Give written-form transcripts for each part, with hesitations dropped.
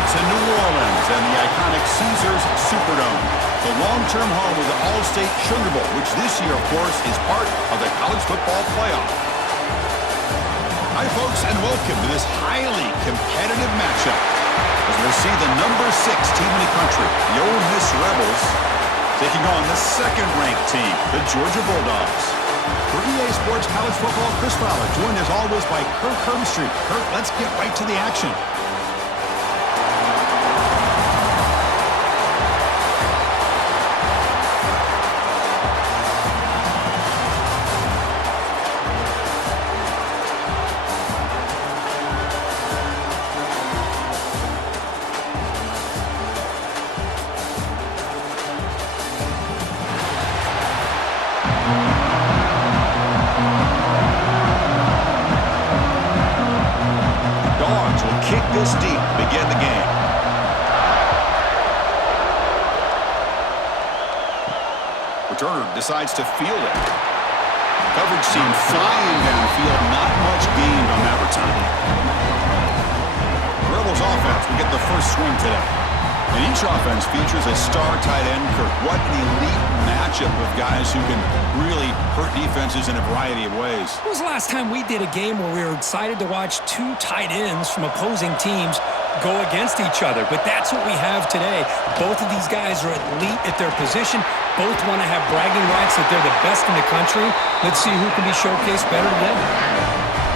to New Orleans and the iconic Caesars Superdome, the long-term home of the All-State Sugar Bowl, which this year, of course, is part of the college football playoff. Hi, folks, and welcome to this highly competitive matchup as we'll see the number 6 team in the country, the Ole Miss Rebels, taking on the second-ranked team, the Georgia Bulldogs. For EA Sports College Football, Chris Fowler, joined as always by Kirk Herbstreit. Kirk, let's get right to the action. Kick this deep to begin the game. Returner decides to field it. Coverage team flying downfield, not much gained on that return. The Rebels offense will get the first swing today. And each offense features a star tight end. Kirk, what an elite matchup of guys who can really hurt defenses in a variety of ways. When was the last time we did a game where we were excited to watch two tight ends from opposing teams go against each other? But that's what we have today. Both of these guys are elite at their position. Both want to have bragging rights that they're the best in the country. Let's see who can be showcased better than them.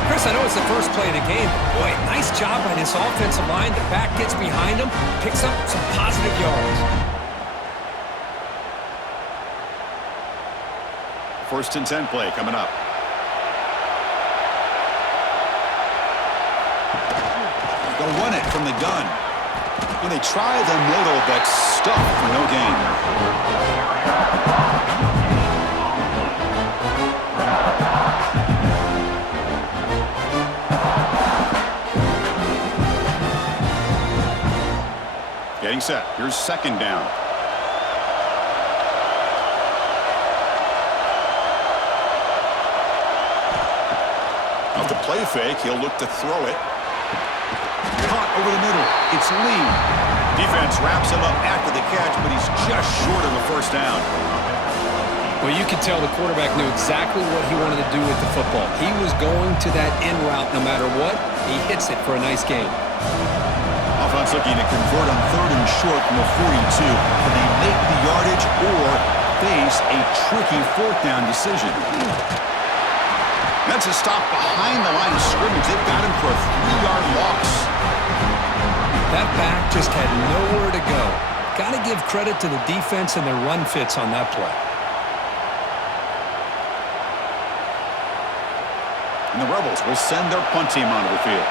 Chris, I know it's the first play of the game, but boy, nice job by this offensive line. The back gets behind him, picks up some positive yards. First and 10 play coming up. They'll run it from the gun. When they try the middle, but stuffed for no gain. Getting set. Here's second down. Off the play fake, he'll look to throw it. Caught over the middle. It's Lee. Defense wraps him up after the catch, but he's just short of a first down. Well, you could tell the quarterback knew exactly what he wanted to do with the football. He was going to that in route no matter what. He hits it for a nice gain. Offense looking to convert on third and short from the 42. Can they make the yardage or face a tricky fourth down decision? That's a stop behind the line of scrimmage. They've got him for a 3-yard loss. That back just had nowhere to go. Got to give credit to the defense and their run fits on that play. And the Rebels will send their punt team onto the field.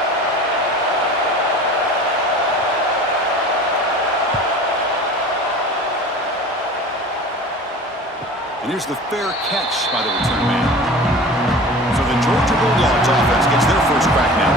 And here's the fair catch by the return man. So the Georgia Bulldogs offense gets their first crack now.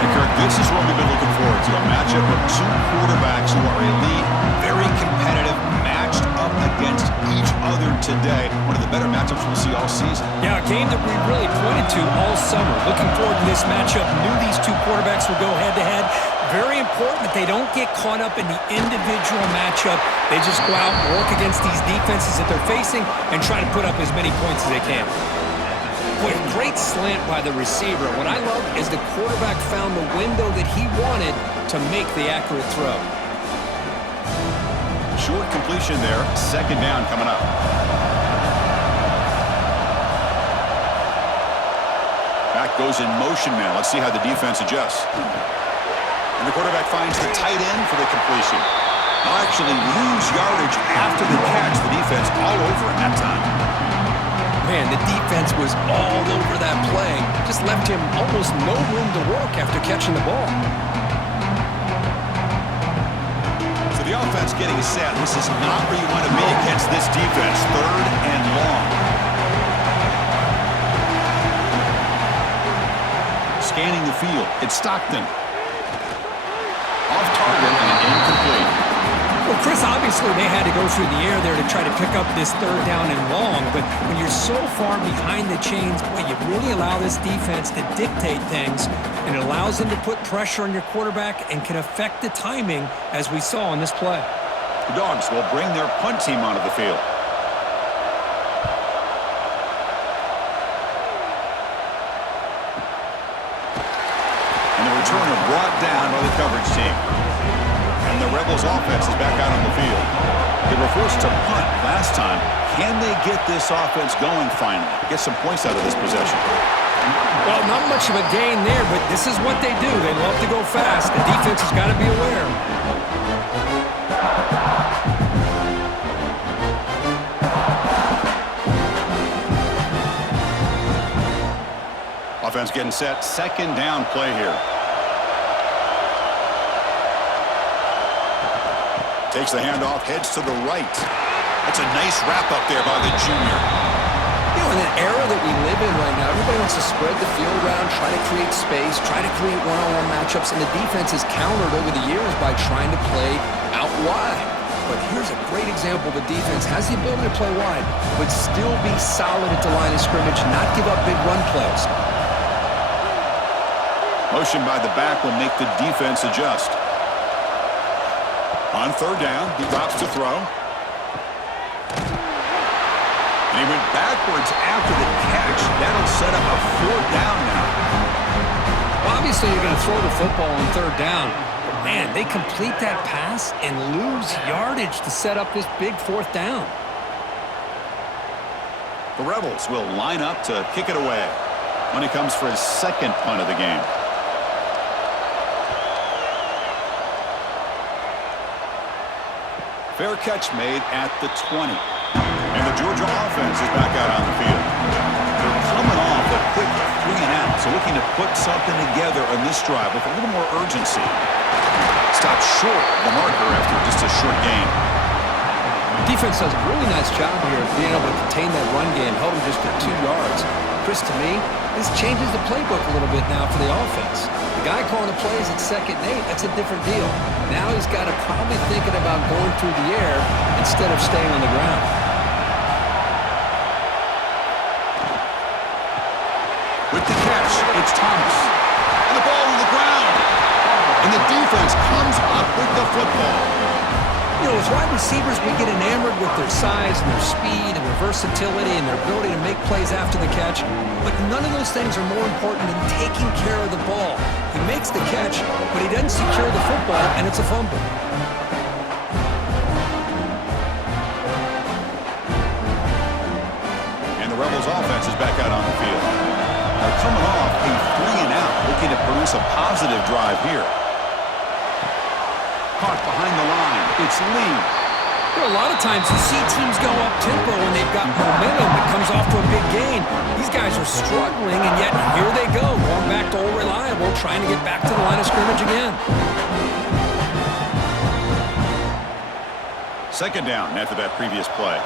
And Kirk, this is what we've been looking forward to. A matchup of two quarterbacks who are elite, very competitive, matched up against each other today. One of the better matchups we'll see all season. Yeah, a game that we really pointed to all summer. Looking forward to this matchup. Knew these two quarterbacks would go head-to-head. Very important that they don't get caught up in the individual matchup. They just go out and work against these defenses that they're facing and try to put up as many points as they can. Boy, great slant by the receiver. What I love is the quarterback found the window that he wanted to make the accurate throw. Short completion there. Second down coming up. Back goes in motion now. Let's see how the defense adjusts. And the quarterback finds the tight end for the completion. They'll actually lose yardage after the catch. The defense all over him that time. Man, the defense was all over that play. Just left him almost no room to work after catching the ball. So the offense getting set. This is not where you want to be against this defense. Third and long. Scanning the field. It's Stockton. Off target and incomplete. Well, Well, Chris, obviously they had to go through the air there to try to pick up this third down and long, but when you're so far behind the chains, boy, you really allow this defense to dictate things, and it allows them to put pressure on your quarterback and can affect the timing, as we saw on this play. The Dogs will bring their punt team onto the field. And the returner brought down by the coverage team. And the Rebels offense is back out on the field. They were forced to punt last time. Can they get this offense going finally? Get some points out of this possession. Well, not much of a gain there, but this is what they do. They love to go fast. The defense has got to be aware. Offense getting set. Second down play here. Takes the handoff, heads to the right. That's a nice wrap up there by the junior. You know, in an era that we live in right now, everybody wants to spread the field around, try to create space, try to create one-on-one matchups, and the defense has countered over the years by trying to play out wide. But here's a great example. The defense has the ability to play wide, but still be solid at the line of scrimmage, not give up big run plays. Motion by the back will make the defense adjust. On third down, he drops to throw. And he went backwards after the catch. That'll set up a fourth down now. Well, obviously, you're going to throw the football on third down. But, man, they complete that pass and lose yardage to set up this big fourth down. The Rebels will line up to kick it away when he comes for his second punt of the game. Fair catch made at the 20. And the Georgia offense is back out on the field. They're coming off a quick 3 and out, so looking to put something together on this drive with a little more urgency. Stopped short of the marker after just a short gain. Defense does a really nice job here of being able to contain that run game, held him just at 2 yards. Chris, to me, this changes the playbook a little bit now for the offense. The guy calling the plays at 2nd and 8, that's a different deal. Now he's got to probably thinking about going through the air instead of staying on the ground. With the catch, it's Thomas. And the ball on the ground. And the defense comes up with the football. You know, as wide receivers, we get enamored with their size and their speed and their versatility and their ability to make plays after the catch. But none of those things are more important than taking care of the ball. He makes the catch, but he doesn't secure the football, and it's a fumble. And the Rebels offense is back out on the field. They're coming off a 3 and out, looking to produce a positive drive here. Caught behind the line. It's Lee. You know, a lot of times you see teams go up-tempo when they've got momentum that comes off to a big gain. These guys are struggling, and yet here they go, going back to old reliable, trying to get back to the line of scrimmage again. Second down after that previous play.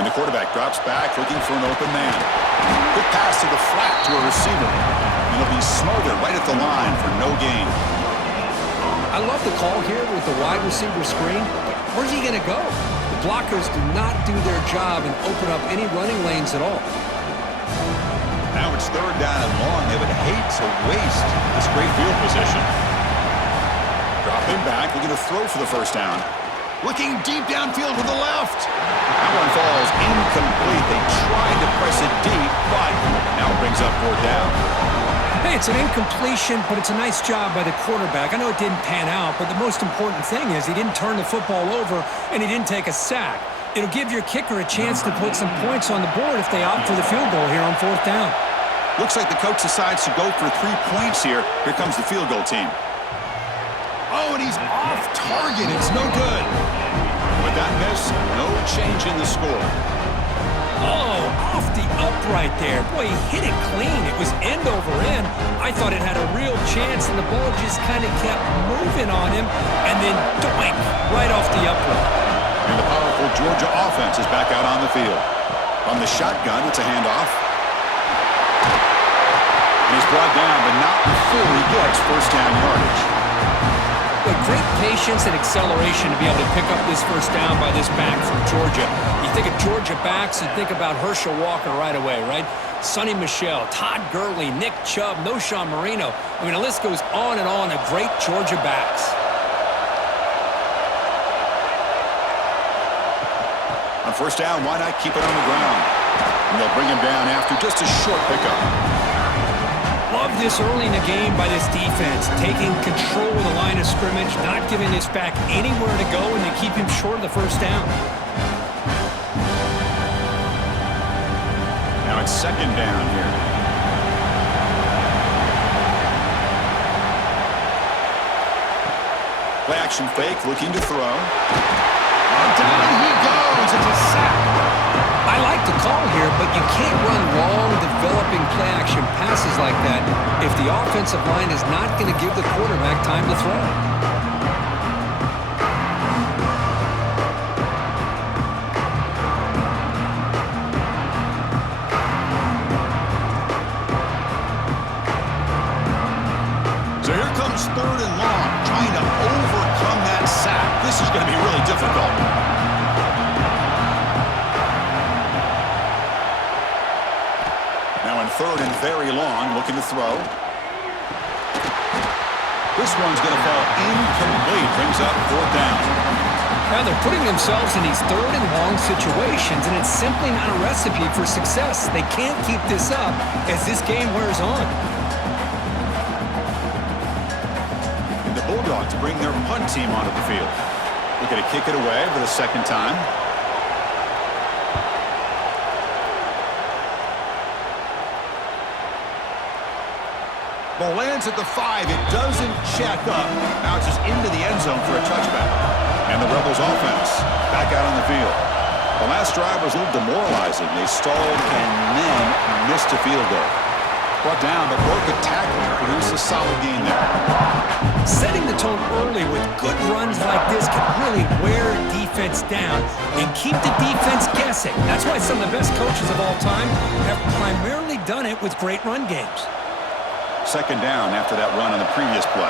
And the quarterback drops back, looking for an open man. Quick pass to the flat to a receiver. And it'll be smothered right at the line for no gain. I love the call here with the wide receiver screen, but where's he going to go? The blockers do not do their job and open up any running lanes at all. Now it's third down and long. They would hate to waste this great field position. Dropping back, looking to throw for the first down. Looking deep downfield with the left. That one falls incomplete. They tried to press it deep, but now it brings up fourth down. Hey, it's an incompletion, but it's a nice job by the quarterback. I know it didn't pan out, but the most important thing is he didn't turn the football over and he didn't take a sack. It'll give your kicker a chance to put some points on the board if they opt for the field goal here on fourth down. Looks like the coach decides to go for 3 points here. Here comes the field goal team. Oh, and he's off target. It's no good. With that miss, no change in the score. Oh, off the upright there. Boy, he hit it clean. It was end over end. I thought it had a real chance, and the ball just kind of kept moving on him, and then doink, right off the upright. And the powerful Georgia offense is back out on the field. From the shotgun, it's a handoff. And he's brought down, but not clearly gets first down yardage. But great patience and acceleration to be able to pick up this first down by this back from Georgia. You think of Georgia backs, you think about Herschel Walker right away, right? Sonny Michel, Todd Gurley, Nick Chubb, Noshawn Marino. I mean, the list goes on and on of great Georgia backs. On first down, why not keep it on the ground? And they'll bring him down after just a short pickup. Love this early in the game by this defense, taking control of the line of scrimmage, not giving this back anywhere to go, and to keep him short of the first down. Now it's second down here. Play action fake, looking to throw. And down he goes. It's a sack. I like the call here, but you can't run long, developing play-action passes like that if the offensive line is not going to give the quarterback time to throw. So here comes third and long, trying to overcome that sack. This is going to be really difficult. Now in third and very long, looking to throw. This one's going to fall incomplete. Brings up fourth down. Now they're putting themselves in these third and long situations, and it's simply not a recipe for success. They can't keep this up as this game wears on. And the Bulldogs bring their punt team onto the field. They're going to kick it away for the second time. Ball lands at the 5. It doesn't check up. Bounces into the end zone for a touchback. And the Rebels offense back out on the field. The last drive was a little demoralizing. They stalled and then missed a field goal. Brought down, but broke a tackle and produced a solid gain there. Setting the tone early with good runs like this can really wear defense down and keep the defense guessing. That's why some of the best coaches of all time have primarily done it with great run games. Second down after that run on the previous play.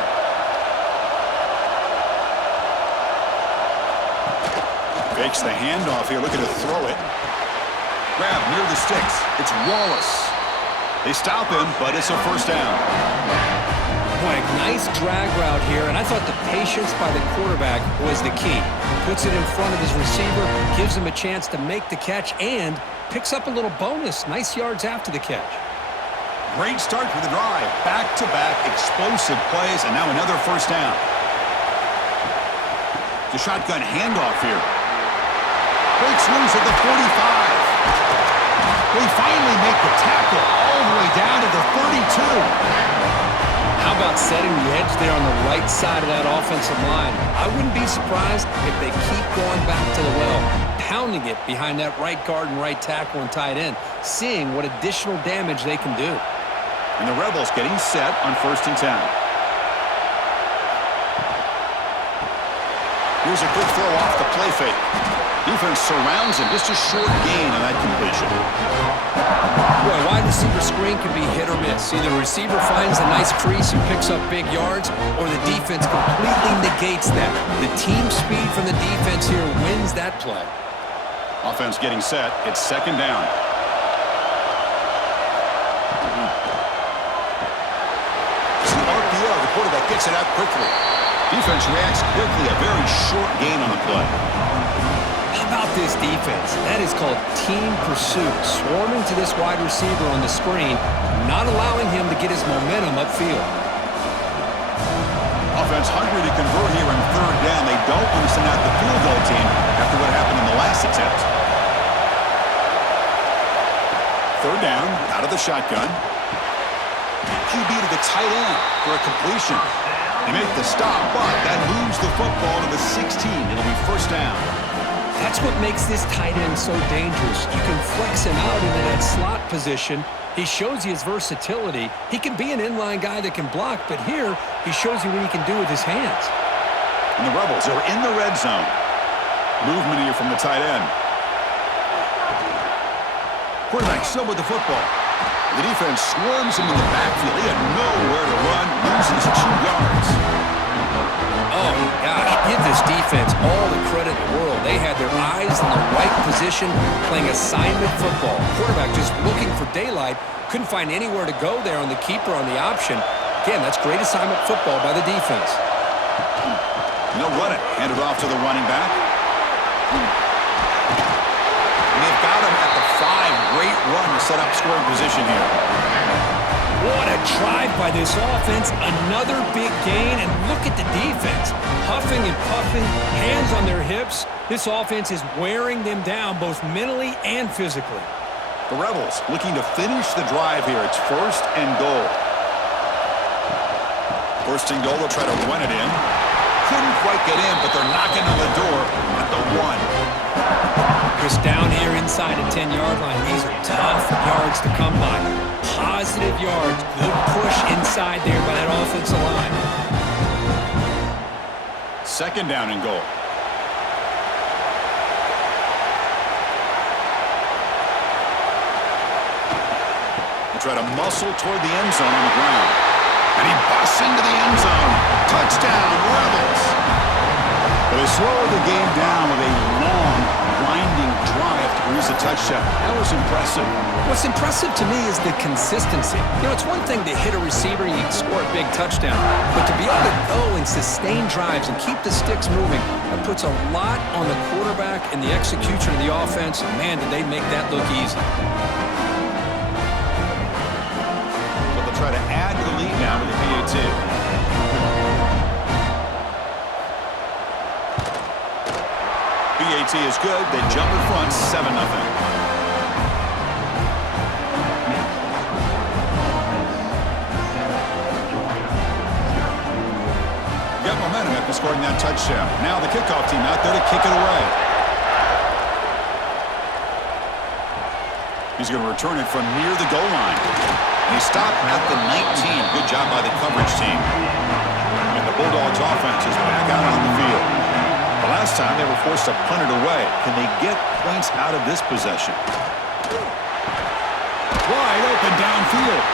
Fakes the handoff here, looking to throw it. Grab near the sticks. It's Wallace. They stop him, but it's a first down. Boy, nice drag route here, and I thought the patience by the quarterback was the key. Puts it in front of his receiver, gives him a chance to make the catch, and picks up a little bonus. Nice yards after the catch. Great start for the drive. Back-to-back explosive plays, and now another first down. The shotgun handoff here. Breaks loose at the 45. They finally make the tackle all the way down to the 32. How about setting the edge there on the right side of that offensive line? I wouldn't be surprised if they keep going back to the well, pounding it behind that right guard and right tackle and tight end, seeing what additional damage they can do. And the Rebels getting set on first and 10. Here's a good throw off the play fake. Defense surrounds him. Just a short gain on that completion. Boy, wide receiver screen can be hit or miss. Either the receiver finds a nice crease and picks up big yards, or the defense completely negates that. The team speed from the defense here wins that play. Offense getting set. It's second down. It's the RPO. The quarterback gets it out quickly. Defense reacts quickly. A very short gain on the play. How about this defense? That is called team pursuit. Swarming to this wide receiver on the screen, not allowing him to get his momentum upfield. Offense hungry to convert here in third down. They don't want to send out the field goal team after what happened in the last attempt. Third down, out of the shotgun. QB to the tight end for a completion. They make the stop, but that moves the football to the 16. It'll be first down. That's what makes this tight end so dangerous. You can flex him out into that slot position. He shows you his versatility. He can be an inline guy that can block, but here he shows you what he can do with his hands. And the Rebels are in the red zone. Movement here from the tight end. Quarterback still with the football. The defense swarms him in the backfield. He had nowhere to run, loses 2 yards. Oh, my gosh, give this defense all the credit in the world. They had their eyes in the right position, playing assignment football. Quarterback just looking for daylight, couldn't find anywhere to go there on the keeper on the option. Again, that's great assignment football by the defense. And they'll run it. Hand it off to the running back. And they've got him at the 5. Great run to set up scoring position here. What a drive by this offense. Another big gain, and look at the defense. Huffing and puffing, hands on their hips. This offense is wearing them down both mentally and physically. The Rebels looking to finish the drive here. It's 1st and goal. 1st and goal, they'll try to run it in. Couldn't quite get in, but they're knocking on the door at the 1. Just down here inside the 10-yard line. These are tough yards to come by. Positive yards. Good push inside there by that offensive line. 2nd down and goal. They try to muscle toward the end zone on the ground. And he busts into the end zone. Touchdown, Rebels. But they slow the game down with a long, winding drive to produce a touchdown. That was impressive. What's impressive to me is the consistency. You know, it's one thing to hit a receiver and you can score a big touchdown, but to be able to go and sustain drives and keep the sticks moving, that puts a lot on the quarterback and the execution of the offense, and man, did they make that look easy. But they'll try to add to the lead now with the PAT. PAT is good. They jump in front, 7-0. Got momentum after scoring that touchdown. Now the kickoff team out there to kick it away. He's going to return it from near the goal line. And he stopped at the 19. Good job by the coverage team. And the Bulldogs offense is back out on the field. The last time they were forced to punt it away. Can they get points out of this possession? Wide open downfield.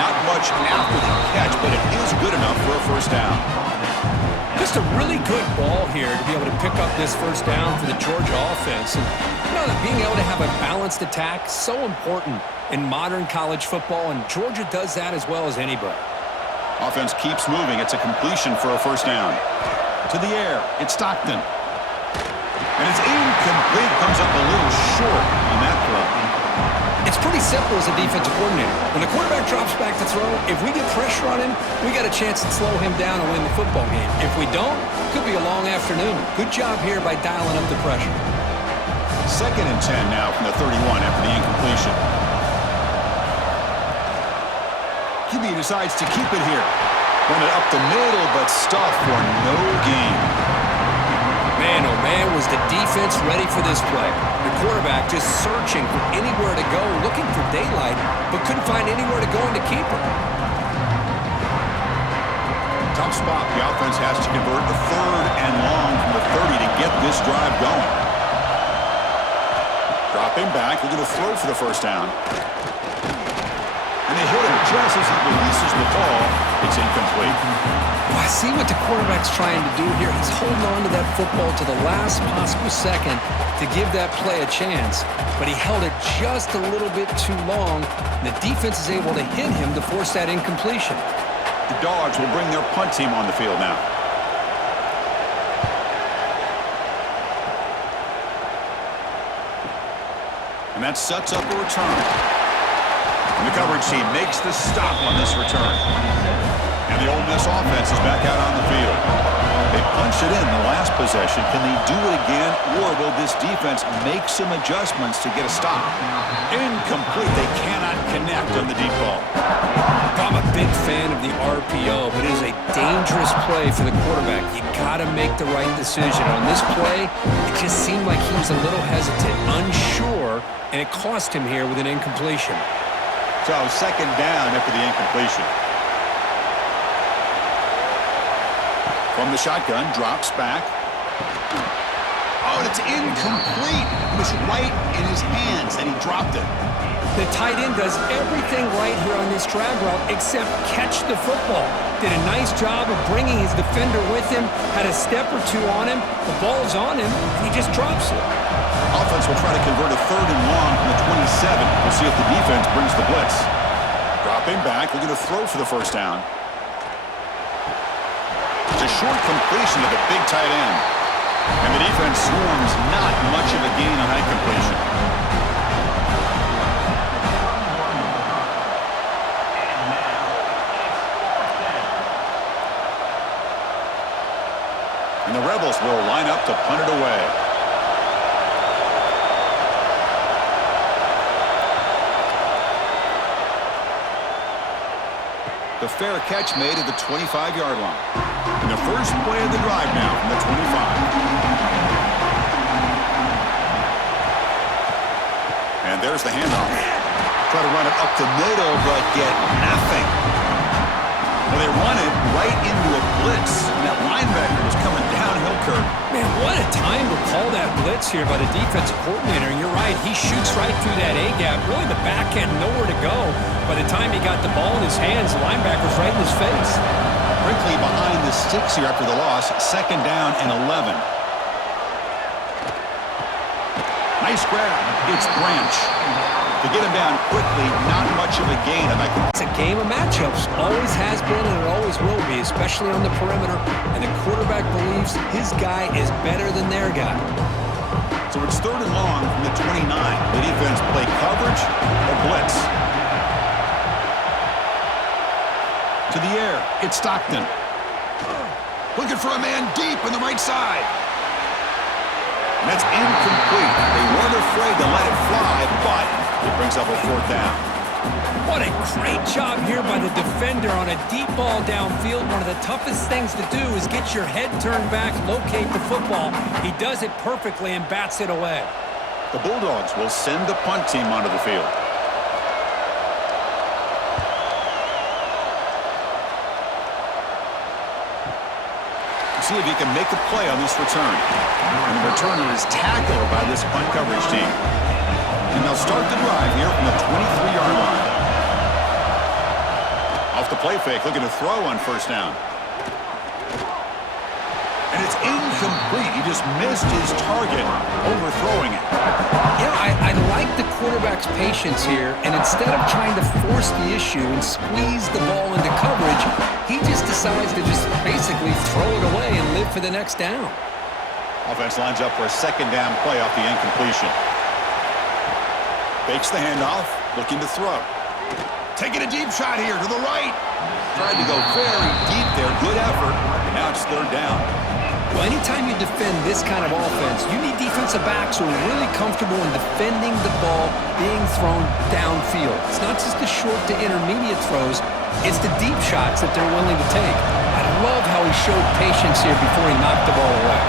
Not much after the catch, but it is good enough for a 1st down. Just a really good ball here to be able to pick up this 1st down for the Georgia offense. And you know that being able to have a balanced attack is so important in modern college football, and Georgia does that as well as anybody. Offense keeps moving. It's a completion for a 1st down. To the air, it's Stockton. And it's incomplete. Comes up a little short on that throw. It's pretty simple as a defensive coordinator. When the quarterback drops back to throw, if we get pressure on him, we got a chance to slow him down and win the football game. If we don't, it could be a long afternoon. Good job here by dialing up the pressure. 2nd and 10 now from the 31 after the incompletion. QB decides to keep it here. Run it up the middle, but stuffed for no gain. Man, oh man, was the defense ready for this play. The quarterback just searching for anywhere to go, looking for daylight, but couldn't find anywhere to go in the keeper. Tough spot. The offense has to convert the 3rd and long from the 30 to get this drive going. Dropping back, they're going to throw for the 1st down. And they hit him just as he releases the ball. It's incomplete. Well, I see what the quarterback's trying to do here. He's holding on to that football to the last possible second to give that play a chance. But he held it just a little bit too long, and the defense is able to hit him to force that incompletion. The Dogs will bring their punt team on the field now. And that sets up a return. And the coverage team makes the stop on this return. And the Ole Miss offense is back out on the field. They punched it in the last possession. Can they do it again, or will this defense make some adjustments to get a stop? Incomplete. They cannot connect on the deep ball. I'm a big fan of the RPO, but it is a dangerous play for the quarterback. You got to make the right decision. On this play, it just seemed like he was a little hesitant, unsure, and it cost him here with an incompletion. So 2nd down after the incompletion. From the shotgun, drops back. Oh, and it's incomplete. It was right in his hands, and he dropped it. The tight end does everything right here on this drag route except catch the football. Did a nice job of bringing his defender with him, had a step or two on him, the ball's on him, and he just drops it. Offense will try to convert a 3rd and long from the 27. We'll see if the defense brings the blitz. Dropping back, looking to throw for the first down. It's a short completion to the big tight end. And the defense swarms not much of a gain on that completion. And the Rebels will line up to punt it away. The fair catch made at the 25-yard line. And the first play of the drive now from the 25. And there's the handoff. Try to run it up the middle, but get nothing. Well, they run it right into a blitz. And that linebacker was coming downhill, Kirk. Man, what a time to call that blitz here by the defensive coordinator. And you're right, he shoots right through that A-gap. Really, the back end, nowhere to go. By the time he got the ball in his hands, the linebacker's right in his face. Brinkley behind the sticks here after the loss. 2nd down and 11. Nice grab. It's Branch. To get him down quickly, not much of a gain. It's a game of matchups. Always has been and it always will be, especially on the perimeter. And the quarterback believes his guy is better than their guy. So it's 3rd and long from the 29. The defense play coverage or blitz. To the air, it's Stockton. Looking for a man deep on the right side. And that's incomplete. They weren't afraid to let it fly, but it brings up a 4th down. What a great job here by the defender on a deep ball downfield. One of the toughest things to do is get your head turned back, locate the football. He does it perfectly and bats it away. The Bulldogs will send the punt team onto the field. See if he can make a play on this return. And the returner is tackled by this punt coverage team. And they'll start the drive here from the 23-yard line. Off the play fake, looking to throw on 1st down. And it's incomplete. He just missed his target, overthrowing it. Yeah, I like the quarterback's patience here, and instead of trying to force the issue and squeeze the ball into coverage, he just decides to just basically throw it away and live for the next down. Offense lines up for a 2nd down play off the incompletion. Fakes the handoff, looking to throw. Taking a deep shot here to the right. Tried to go very deep there. Good effort. And now it's 3rd down. Well, anytime you defend this kind of offense, you need defensive backs who are really comfortable in defending the ball being thrown downfield. It's not just the short to intermediate throws, it's the deep shots that they're willing to take. I love how he showed patience here before he knocked the ball away.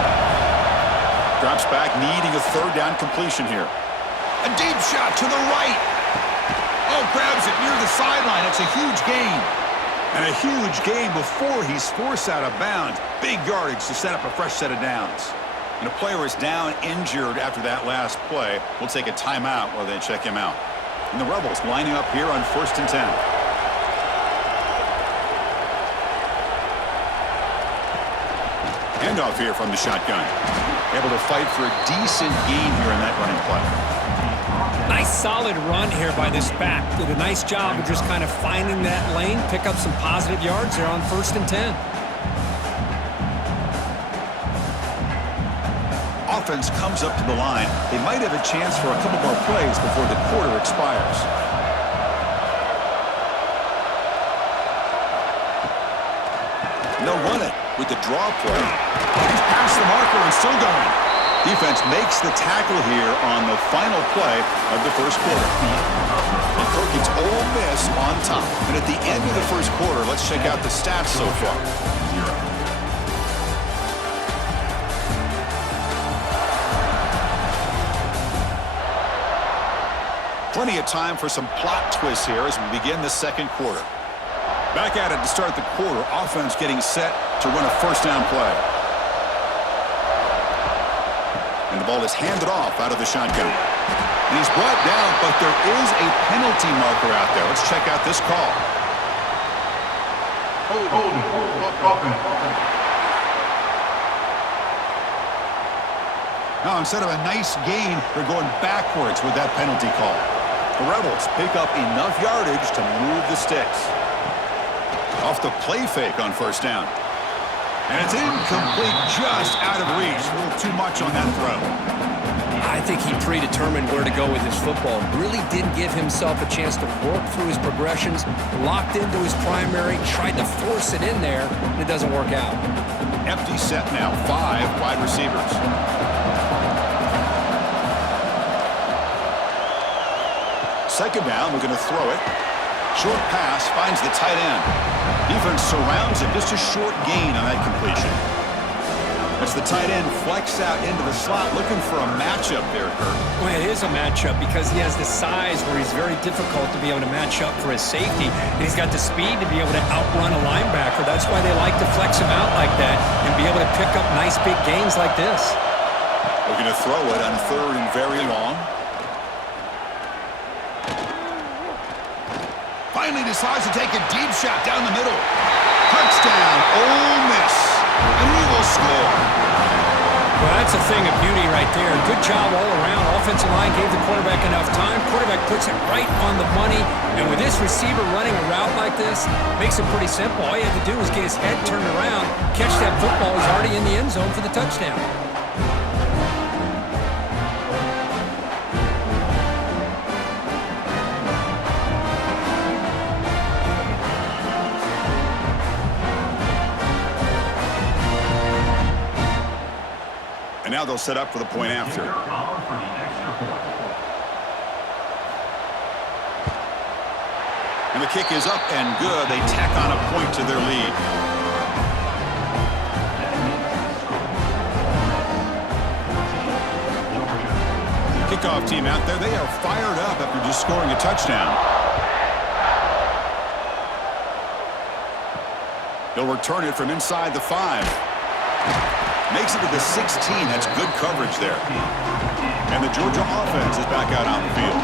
Drops back, needing a 3rd down completion here. A deep shot to the right. Oh, grabs it near the sideline. It's a huge gain. And a huge gain before he's forced out of bounds. Big yardage to set up a fresh set of downs. And a player is down injured after that last play. We'll take a timeout while they check him out. And the Rebels lining up here on 1st and 10. Handoff here from the shotgun. Able to fight for a decent gain here in that running play. Nice solid run here by this back. Did a nice job of just kind of finding that lane, pick up some positive yards there on 1st and 10. Offense comes up to the line. They might have a chance for a couple more plays before the quarter expires. And they'll run it with the draw play. He's past the marker and still going. Defense makes the tackle here on the final play of the first quarter. And Perkins Ole Miss on top. And at the end of the first quarter, let's check out the stats so far. Plenty of time for some plot twists here as we begin the second quarter. Back at it to start the quarter. Offense getting set to run a 1st down play. And ball is handed off out of the shotgun. And he's brought down, but there is a penalty marker out there. Let's check out this call. Now, instead of a nice gain, they're going backwards with that penalty call. The Rebels pick up enough yardage to move the sticks. Off the play fake on first down. And it's incomplete, just out of reach. A little too much on that throw. I think he predetermined where to go with his football. Really didn't give himself a chance to work through his progressions, locked into his primary, tried to force it in there, and it doesn't work out. Empty set now, 5 wide receivers. Second down, we're going to throw it. Short pass finds the tight end. Defense surrounds him, just a short gain on that completion. As the tight end flex out into the slot, looking for a matchup there, Kirk. Well, it is a matchup because he has the size where he's very difficult to be able to match up for his safety. And he's got the speed to be able to outrun a linebacker. That's why they like to flex him out like that and be able to pick up nice big gains like this. We're going to throw it on third and very long. Finally decides to take a deep shot down the middle. Touchdown, Ole Miss. And he will score. Well, that's a thing of beauty right there. Good job all around. Offensive line gave the quarterback enough time. Quarterback puts it right on the money. And with this receiver running a route like this, makes it pretty simple. All you have to do is get his head turned around, catch that football. He's already in the end zone for the touchdown. And now they'll set up for the point after. And the kick is up and good. They tack on a point to their lead. Kickoff team out there. They are fired up after just scoring a touchdown. They'll return it from inside the 5. Makes it to the 16. That's good coverage there. And the Georgia offense is back out on the field.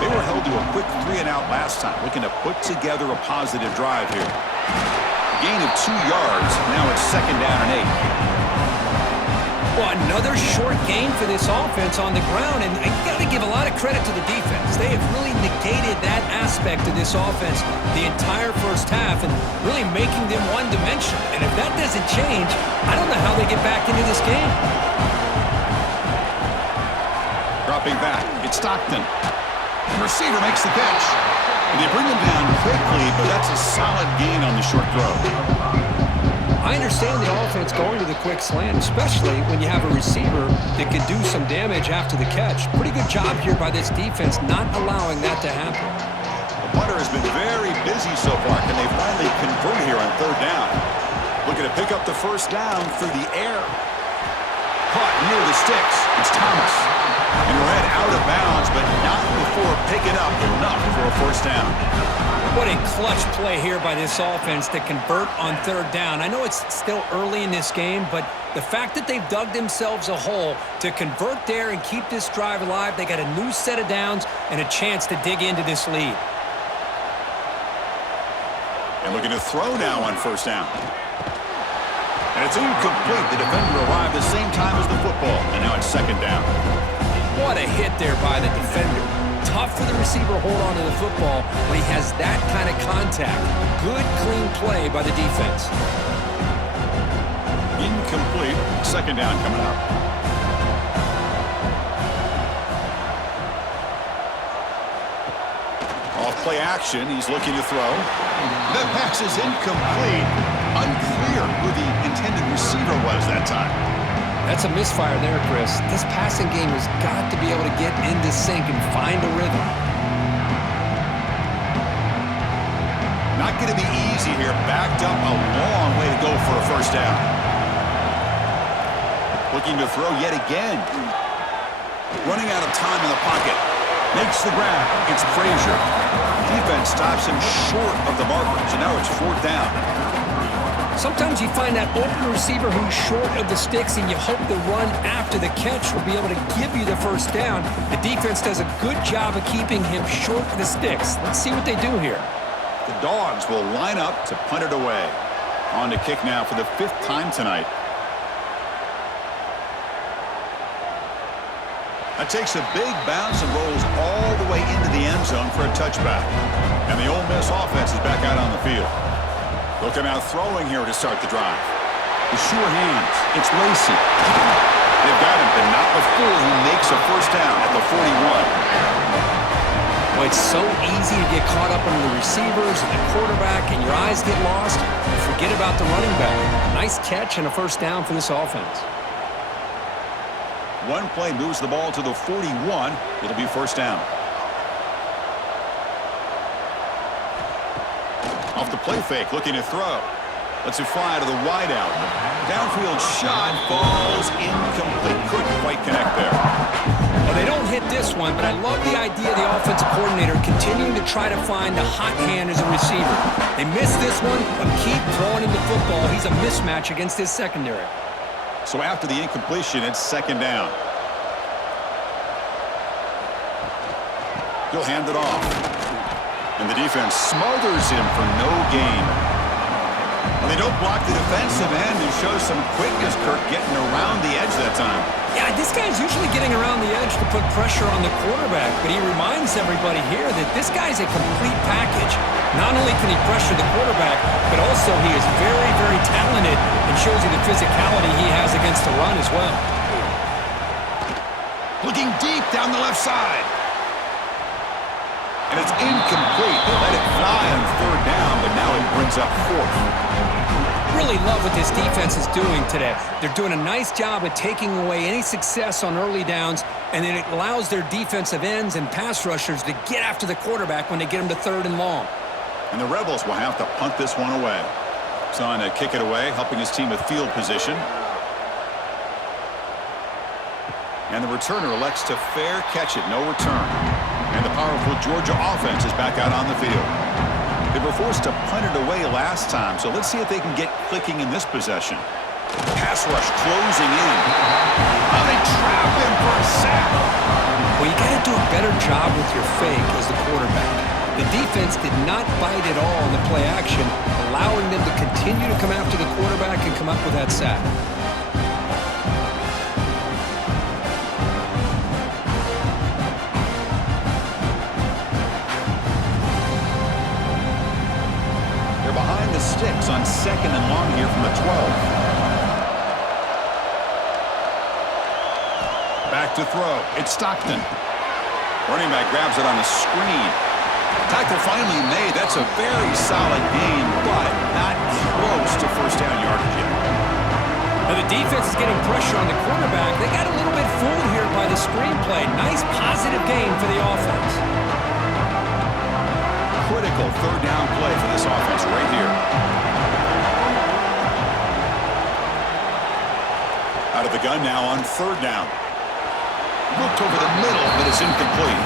They were held to a quick 3-and-out last time, looking to put together a positive drive here. A gain of 2 yards. Now it's second down and 8. Well, another short gain for this offense on the ground, and you got to give a lot of credit to the defense. They have really negated that aspect of this offense the entire first half and really making them one-dimensional. And if that doesn't change, I don't know how they get back into this game. Dropping back, it's Stockton. The receiver makes the catch. And they bring him down quickly, but that's a solid gain on the short throw. I understand the offense going to the quick slant, especially when you have a receiver that can do some damage after the catch. Pretty good job here by this defense not allowing that to happen. The punter has been very busy so far. Can they finally convert here on third down? Looking to pick up the first down through the air. Caught near the sticks. It's Thomas. And read out of bounds, but not before picking up enough for a first down. What a clutch play here by this offense to convert on third down. I know it's still early in this game, but the fact that they've dug themselves a hole to convert there and keep this drive alive, they got a new set of downs and a chance to dig into this lead. And looking to throw now on first down. And it's incomplete. The defender arrived the same time as the football, and now it's second down. What a hit there by the defender. Tough for the receiver to hold on to the football when he has that kind of contact. Good, clean play by the defense. Incomplete. Second down coming up. Off play action. He's looking to throw. That pass is incomplete. Unclear who the intended receiver was that time. That's a misfire there, Chris. This passing game has got to be able to get into sync and find a rhythm. Not going to be easy here. Backed up a long way to go for a first down. Looking to throw yet again. Running out of time in the pocket. Makes the grab. It's Frazier. Defense stops him short of the marker, so now it's fourth down. Sometimes you find that open receiver who's short of the sticks, and you hope the run after the catch will be able to give you the first down. The defense does a good job of keeping him short of the sticks. Let's see what they do here. The Dogs will line up to punt it away. On to kick now for the 5th time tonight. That takes a big bounce and rolls all the way into the end zone for a touchback. And the Ole Miss offense is back out on the field. They'll come out throwing here to start the drive. The sure hands. It's Lacy. They've got him, but not before he makes a first down at the 41. Well, it's so easy to get caught up on the receivers and the quarterback, and your eyes get lost. You forget about the running back. Nice catch and a first down for this offense. One play moves the ball to the 41. It'll be first down. Off the play fake, looking to throw. Lets it fly to the wideout. Downfield shot falls incomplete. Couldn't quite connect there. Well, they don't hit this one, but I love the idea of the offensive coordinator continuing to try to find the hot hand as a receiver. They missed this one, but keep throwing him the football. He's a mismatch against his secondary. So after the incompletion, it's second down. He'll hand it off. And the defense smothers him for no gain. And they don't block the defensive end and show some quickness, Kirk, getting around the edge that time. Yeah, this guy's usually getting around the edge to put pressure on the quarterback, but he reminds everybody here that this guy's a complete package. Not only can he pressure the quarterback, but also he is very, very talented and shows you the physicality he has against the run as well. Looking deep down the left side. And it's incomplete. They let it fly on third down, but now it brings up fourth. Really love what this defense is doing today. They're doing a nice job of taking away any success on early downs, and then it allows their defensive ends and pass rushers to get after the quarterback when they get him to third and long. And the Rebels will have to punt this one away. He's on to kick it away, helping his team with field position. And the returner elects to fair catch it, no return. And the powerful Georgia offense is back out on the field. They were forced to punt it away last time, so let's see if they can get clicking in this possession. Pass rush closing in. Oh, they trap him for a sack. Well, you got to do a better job with your fake as the quarterback. The defense did not bite at all in the play action, allowing them to continue to come after the quarterback and come up with that sack. The sticks on second and long here from the 12. Back to throw. It's Stockton. Running back grabs it on the screen. Tackle finally made. That's a very solid gain, but not close to first down yardage yet. Now the defense is getting pressure on the quarterback. They got a little bit fooled here by the screenplay. Nice positive gain for the offense. Critical third down play for this offense right here. Out of the gun now on third down. Looked over the middle, but it's incomplete.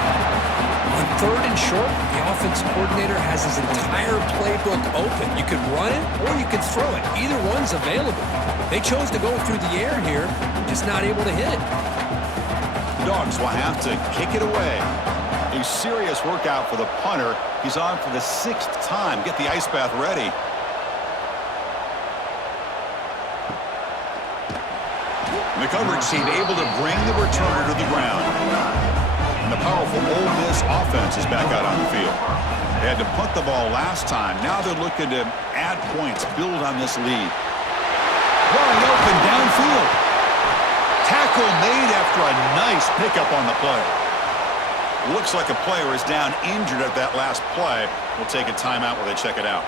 On third and short, the offense coordinator has his entire playbook open. You could run it or you could throw it. Either one's available. They chose to go through the air here, just not able to hit it. Dogs will have to kick it away. A serious workout for the punter. He's on for the 6th time. Get the ice bath ready. And the coverage team able to bring the returner to the ground. And the powerful Ole Miss offense is back out on the field. They had to punt the ball last time. Now they're looking to add points, build on this lead. Wide open downfield. Tackle made after a nice pickup on the play. Looks like a player is down injured at that last play. We'll take a timeout while they check it out.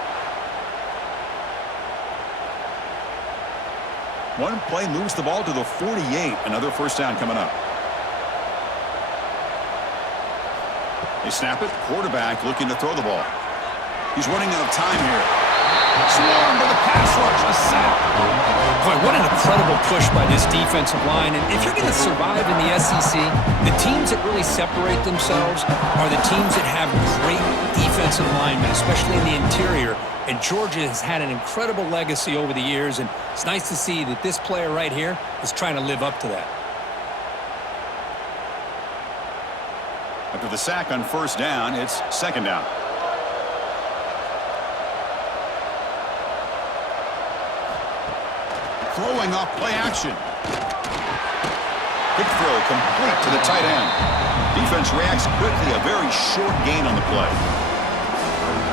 One play moves the ball to the 48. Another first down coming up. They snap it. Quarterback looking to throw the ball. He's running out of time here. Swarmed by the pass rush. A sack. Boy, what an incredible push by this defensive line. And if you're going to survive in the SEC, the teams that really separate themselves are the teams that have great defensive linemen, especially in the interior. And Georgia has had an incredible legacy over the years, and it's nice to see that this player right here is trying to live up to that. After the sack on first down, it's second down. Throwing off play action. Quick throw complete to the tight end. Defense reacts quickly. A very short gain on the play.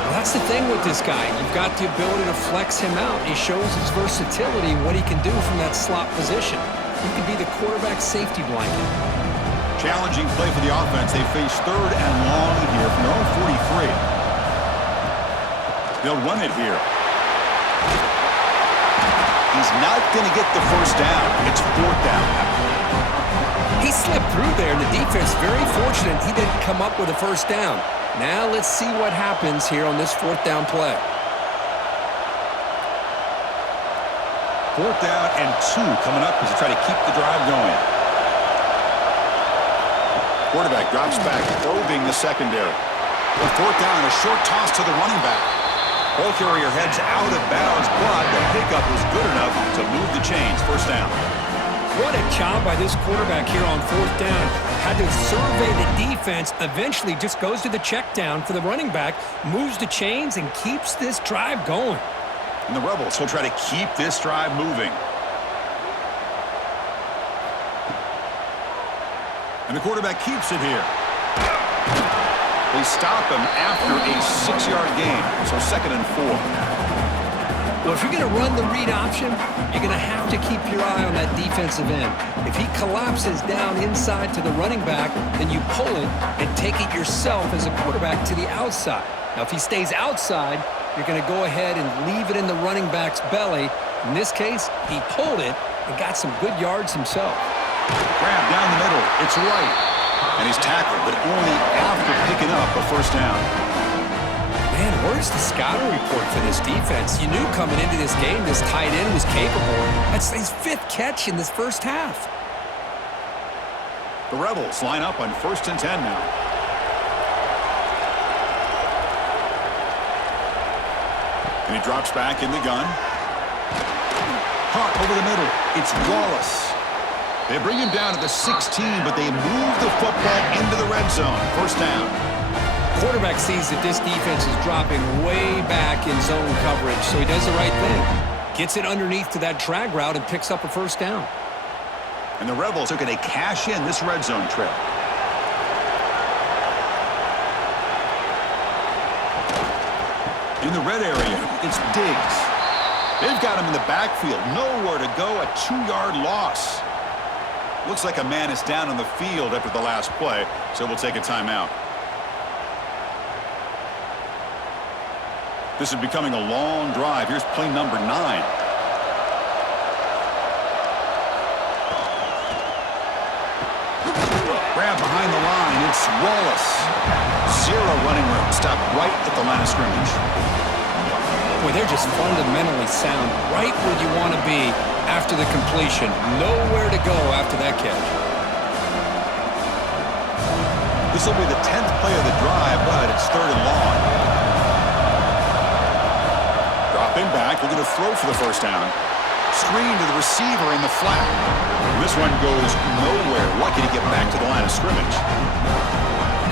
Well, that's the thing with this guy. You've got the ability to flex him out. He shows his versatility and what he can do from that slot position. He can be the quarterback safety blanket. Challenging play for the offense. They face third and long here from their own 43. They'll run it here. He's not going to get the first down. It's fourth down. He slipped through there, and the defense very fortunate he didn't come up with a first down. Now let's see what happens here on this fourth down play. Fourth down and 2 coming up as they try to keep the drive going. Quarterback drops back, probing the secondary. On fourth down, a short toss to the running back. Ball carrier heads out of bounds, but the pickup was good enough to move the chains. First down. What a job by this quarterback here on fourth down. Had to survey the defense, eventually just goes to the check down for the running back, moves the chains, and keeps this drive going. And the Rebels will try to keep this drive moving. And the quarterback keeps it here. They stop him after a 6-yard gain, so second and 4. Well, if you're going to run the read option, you're going to have to keep your eye on that defensive end. If he collapses down inside to the running back, then you pull it and take it yourself as a quarterback to the outside. Now, if he stays outside, you're going to go ahead and leave it in the running back's belly. In this case, he pulled it and got some good yards himself. Grab down the middle. It's right. And he's tackled, but only after picking up a first down. Man, where's the scouting report for this defense? You knew coming into this game this tight end was capable. That's his 5th catch in this first half. The Rebels line up on first and 10 now. And he drops back in the gun. Caught over the middle. It's Wallace. They bring him down at the 16, but they move the football into the red zone. First down. Quarterback sees that this defense is dropping way back in zone coverage, so he does the right thing. Gets it underneath to that drag route and picks up a first down. And the Rebels are going to cash in this red zone trip. In the red area, it's Diggs. They've got him in the backfield. Nowhere to go, a 2-yard loss. Looks like a man is down on the field after the last play, so we'll take a timeout. This is becoming a long drive. Here's play number 9. Grab behind the line. It's Wallace. 0 running room. Stop right at the line of scrimmage. Boy, they're just fundamentally sound, right where you want to be after the completion. Nowhere to go after that catch. This will be the 10th play of the drive, but it's third and long. Dropping back, looking to throw for the first down. Screen to the receiver in the flat. And this one goes nowhere. Lucky to get back to the line of scrimmage.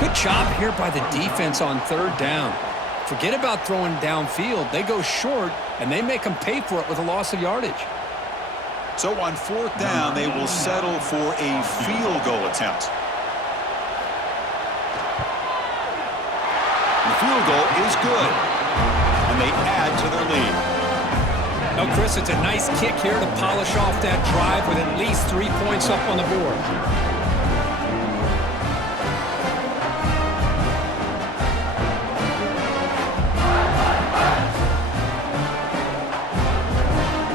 Good job here by the defense on third down. Forget about throwing downfield. They go short, and they make them pay for it with a loss of yardage. So on fourth down, they will settle for a field goal attempt. And the field goal is good, and they add to their lead. Now, Chris, it's a nice kick here to polish off that drive with at least 3 points up on the board.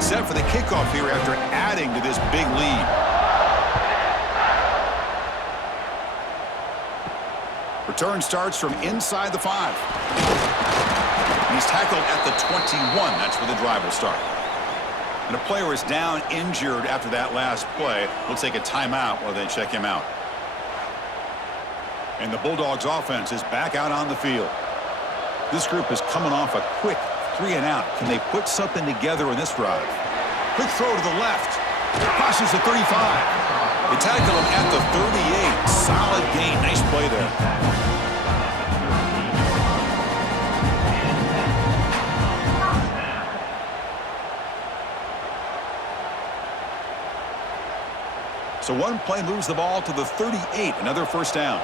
Set for the kickoff here after adding to this big lead. Return starts from inside the 5. He's tackled at the 21. That's where the drive will start. And a player is down injured after that last play. We'll take a timeout while they check him out. And the Bulldogs offense is back out on the field. This group is coming off a quick 3-and-out. Can they put something together in this drive? Quick throw to the left. Crosses the 35. They tackle him at the 38. Solid gain. Nice play there. So one play moves the ball to the 38. Another first down.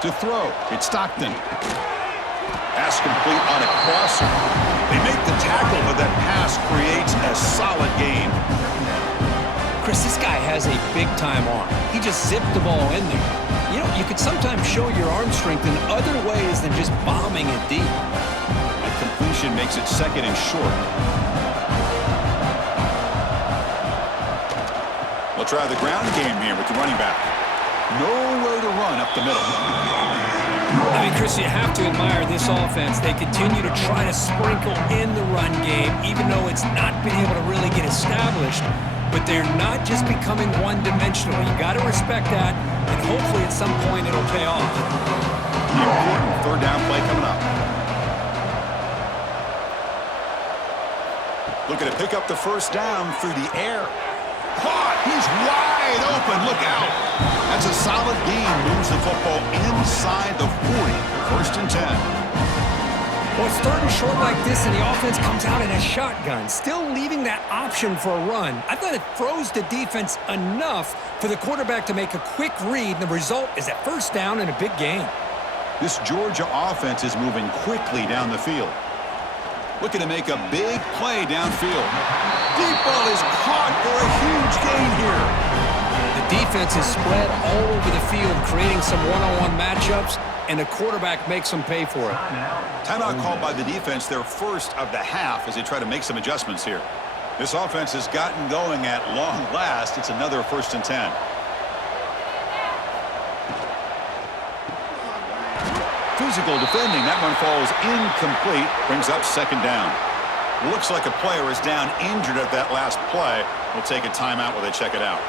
To throw. It's Stockton. Pass complete on a crosser. They make the tackle, but that pass creates a solid gain. Chris, this guy has a big-time arm. He just zipped the ball in there. You know, you could sometimes show your arm strength in other ways than just bombing it deep. That completion makes it second and short. We'll try the ground game here with the running back. Nowhere to run up the middle. I mean, Chris, you have to admire this offense. They continue to try to sprinkle in the run game, even though it's not been able to really get established. But they're not just becoming one-dimensional. You got to respect that, and hopefully at some point it'll pay off. The important third down play coming up. Looking to pick up the first down through the air. Caught! He's wide open. Look out. That's a solid gain. Moves the football inside the 40. First and 10. Well, it's third and short like this, and the offense comes out in a shotgun, still leaving that option for a run. I thought it froze the defense enough for the quarterback to make a quick read, and the result is a first down and a big gain. This Georgia offense is moving quickly down the field. Looking to make a big play downfield. Deep ball is caught for a huge gain here. The defense is spread all over the field, creating some one-on-one matchups, and the quarterback makes them pay for it. Timeout called by the defense, their first of the half, as they try to make some adjustments here. This offense has gotten going at long last. It's another first and 10. Physical defending. That one falls incomplete. Brings up second down. Looks like a player is down injured at that last play. We'll take a timeout while they check it out.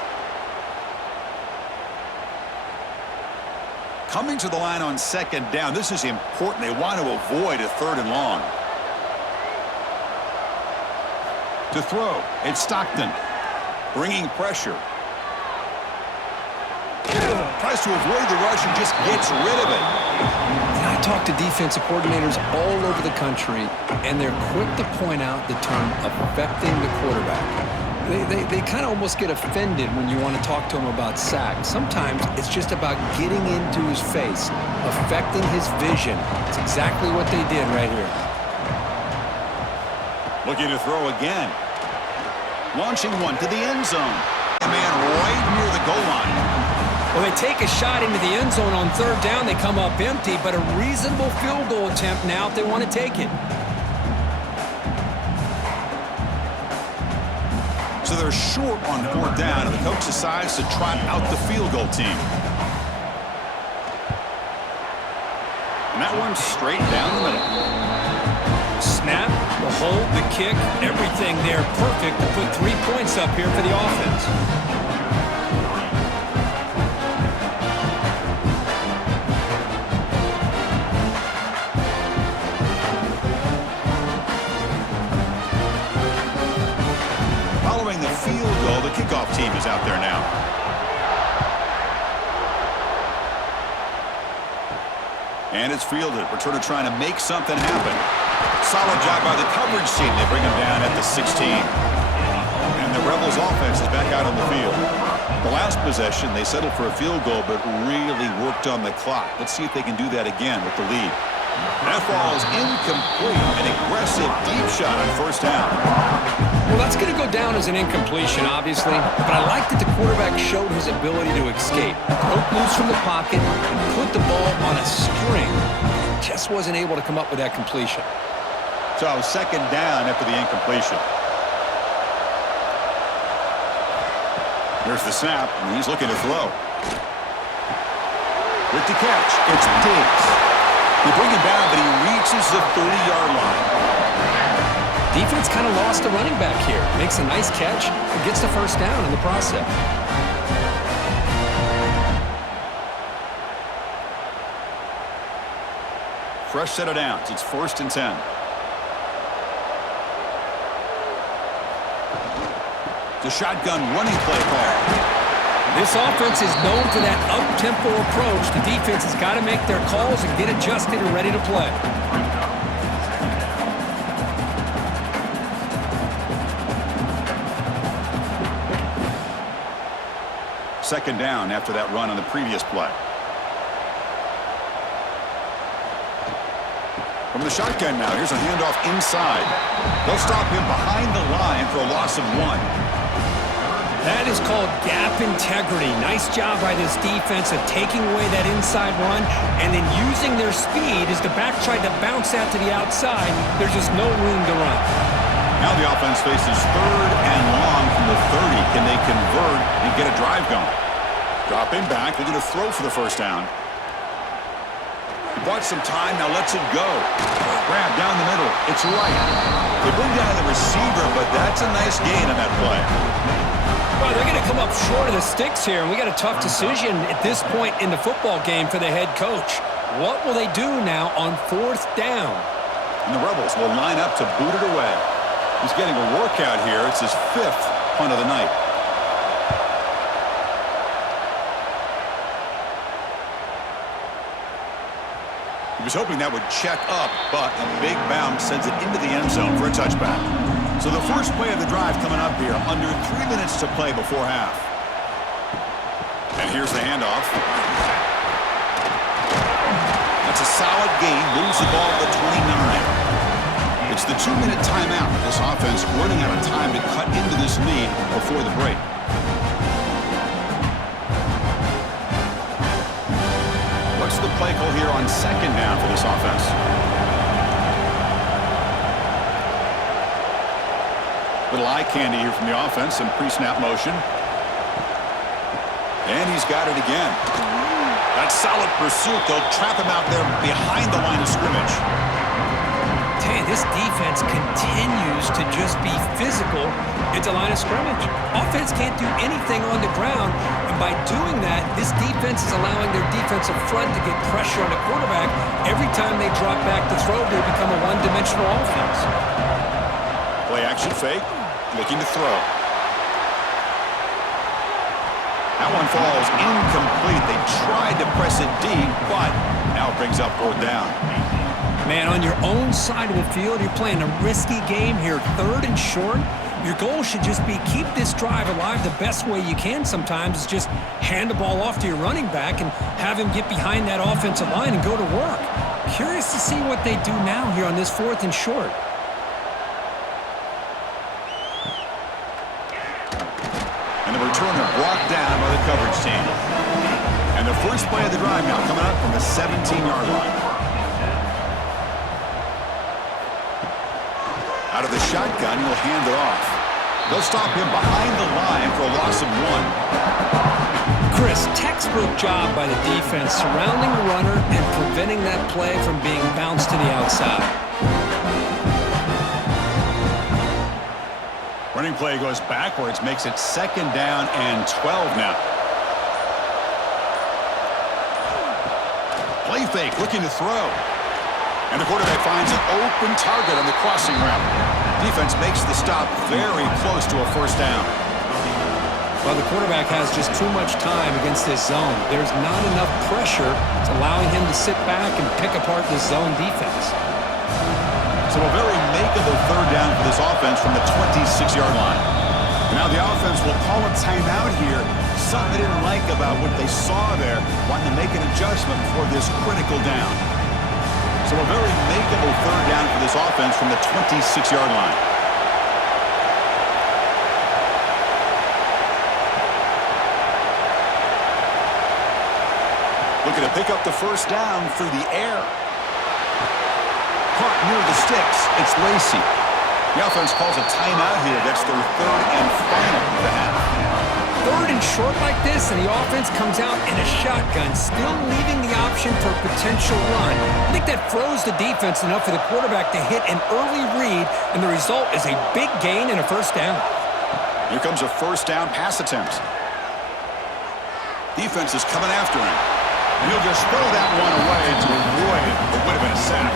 Coming to the line on second down. This is important. They want to avoid a third and long. To throw. It's Stockton. Bringing pressure. Tries to avoid the rush and just gets rid of it. I talk to defensive coordinators all over the country, and they're quick to point out the term affecting the quarterback. They kind of almost get offended when you want to talk to them about sacks. Sometimes it's just about getting into his face, affecting his vision. It's exactly what they did right here. Looking to throw again. Launching one to the end zone. A man right near the goal line. Well, they take a shot into the end zone on third down. They come up empty, but a reasonable field goal attempt now if they want to take it. So they're short on fourth down, and the coach decides to trot out the field goal team. And that one's straight down the middle. Snap, the hold, the kick, everything there perfect to put 3 points up here for the offense. Kickoff team is out there now. And it's fielded. Returner trying to make something happen. Solid job by the coverage team. They bring him down at the 16. And the Rebels offense is back out on the field. The last possession, they settled for a field goal, but really worked on the clock. Let's see if they can do that again with the lead. That ball is incomplete. An aggressive deep shot on first down. Well, that's going to go down as an incompletion, obviously, but I like that the quarterback showed his ability to escape, broke loose from the pocket, and put the ball on a string. Just wasn't able to come up with that completion. So second down after the incompletion. There's the snap, and he's looking to throw. With the catch, it's Diggs. They bring him down, but he reaches the 30-yard line. Defense kind of lost the running back here. Makes a nice catch and gets the first down in the process. Fresh set of downs. It's 1st and 10. The shotgun running play call. This offense is known for that up-tempo approach. The defense has got to make their calls and get adjusted and ready to play. Second down after that run on the previous play. From the shotgun now, here's a handoff inside. They'll stop him behind the line for a loss of 1. That is called gap integrity. Nice job by this defense of taking away that inside run and then using their speed as the back tried to bounce out to the outside. There's just no room to run. Now the offense faces 3rd and long from the 30. Can they convert and get a drive going? Dropping back, looking to throw for the first down. He bought some time, now lets it go. Grab down the middle, it's right. They bring down the receiver, but that's a nice gain on that play. Well, they're going to come up short of the sticks here, and we got a tough decision at this point in the football game for the head coach. What will they do now on 4th down? And the Rebels will line up to boot it away. He's getting a workout here. It's his 5th punt of the night. He was hoping that would check up, but a big bounce sends it into the end zone for a touchback. So the first play of the drive coming up here, under 3 minutes to play before half. And here's the handoff. That's a solid gain, moves the ball to the 29. It's the 2-minute timeout. This offense running out of time to cut into this lead before the break. What's the play call here on 2nd down for this offense? Little eye candy here from the offense, some pre-snap motion. And he's got it again. That's solid pursuit. They'll trap him out there behind the line of scrimmage. Hey, this defense continues to just be physical at the line of scrimmage. Offense can't do anything on the ground, and by doing that, this defense is allowing their defensive front to get pressure on the quarterback. Every time they drop back to throw, they become a one-dimensional offense. Play action fake, looking to throw. That one falls incomplete. They tried to press it deep, but now it brings up 4th down. Man, on your own side of the field, you're playing a risky game here, 3rd and short. Your goal should just be keep this drive alive the best way you can sometimes is just hand the ball off to your running back and have him get behind that offensive line and go to work. Curious to see what they do now here on this 4th and short. And the returner brought down by the coverage team. And the first play of the drive now coming up from the 17-yard line. Out of the shotgun, he'll hand it off. They'll stop him behind the line for a loss of 1. Chris, textbook job by the defense surrounding the runner and preventing that play from being bounced to the outside. Running play goes backwards, makes it 2nd down and 12 now. Play fake, looking to throw. And the quarterback finds an open target on the crossing route. Defense makes the stop very close to a 1st down. Well, the quarterback has just too much time against this zone. There's not enough pressure to allowing him to sit back and pick apart this zone defense. So a very makeable 3rd down for this offense from the 26-yard line. And now the offense will call a timeout here. Something they didn't like about what they saw there, wanting to make an adjustment for this critical down. So a very makeable 3rd down for this offense from the 26-yard line. Looking to pick up the 1st down through the air. Caught near the sticks. It's Lacy. The offense calls a timeout here. That's their 3rd and final of the half. 3rd and short like this, and the offense comes out in a shotgun, still leaving the option for a potential run. I think that froze the defense enough for the quarterback to hit an early read, and the result is a big gain and a 1st down. Here comes a 1st down pass attempt. Defense is coming after him. And he'll just throw that one away to avoid what would have been a sack.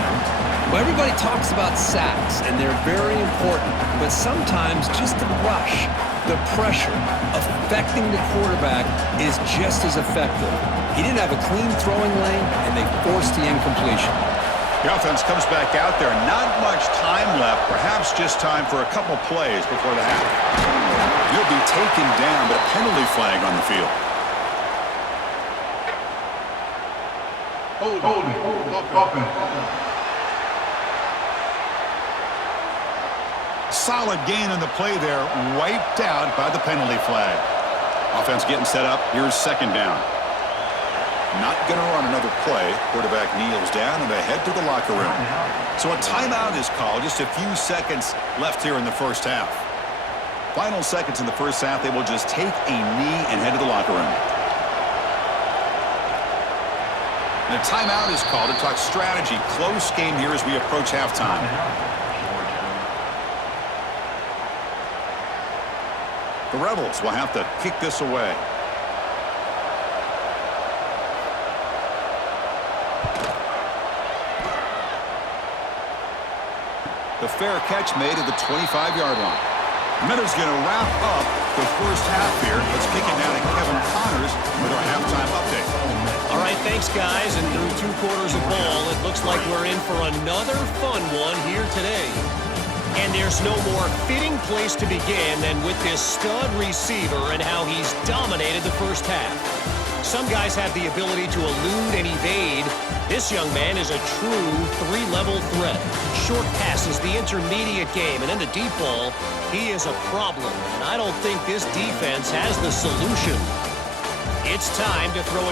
Well, everybody talks about sacks, and they're very important, but sometimes just the rush, the pressure, affecting the quarterback is just as effective. He didn't have a clean throwing lane, and they forced the incompletion. The offense comes back out there. Not much time left, perhaps just time for a couple plays before the half. He'll be taken down, but a penalty flag on the field. Solid gain on the play there, wiped out by the penalty flag. Offense getting set up. Here's 2nd down. Not going to run another play. Quarterback kneels down and they head to the locker room. So a timeout is called. Just a few seconds left here in the 1st half. Final seconds in the 1st half. They will just take a knee and head to the locker room. And a timeout is called to talk strategy. Close game here as we approach halftime. The Rebels will have to kick this away. The fair catch made at the 25-yard line. Miller's going to wrap up the 1st half here. Let's kick it now to Kevin Connors with our halftime update. All right, thanks, guys. And through 2 quarters of ball, it looks like we're in for another fun one here today. And there's no more fitting place to begin than with this stud receiver and how he's dominated the 1st half. Some guys have the ability to elude and evade. This young man is a true 3-level threat. Short passes, the intermediate game, and in the deep ball, he is a problem. And I don't think this defense has the solution. It's time to throw it.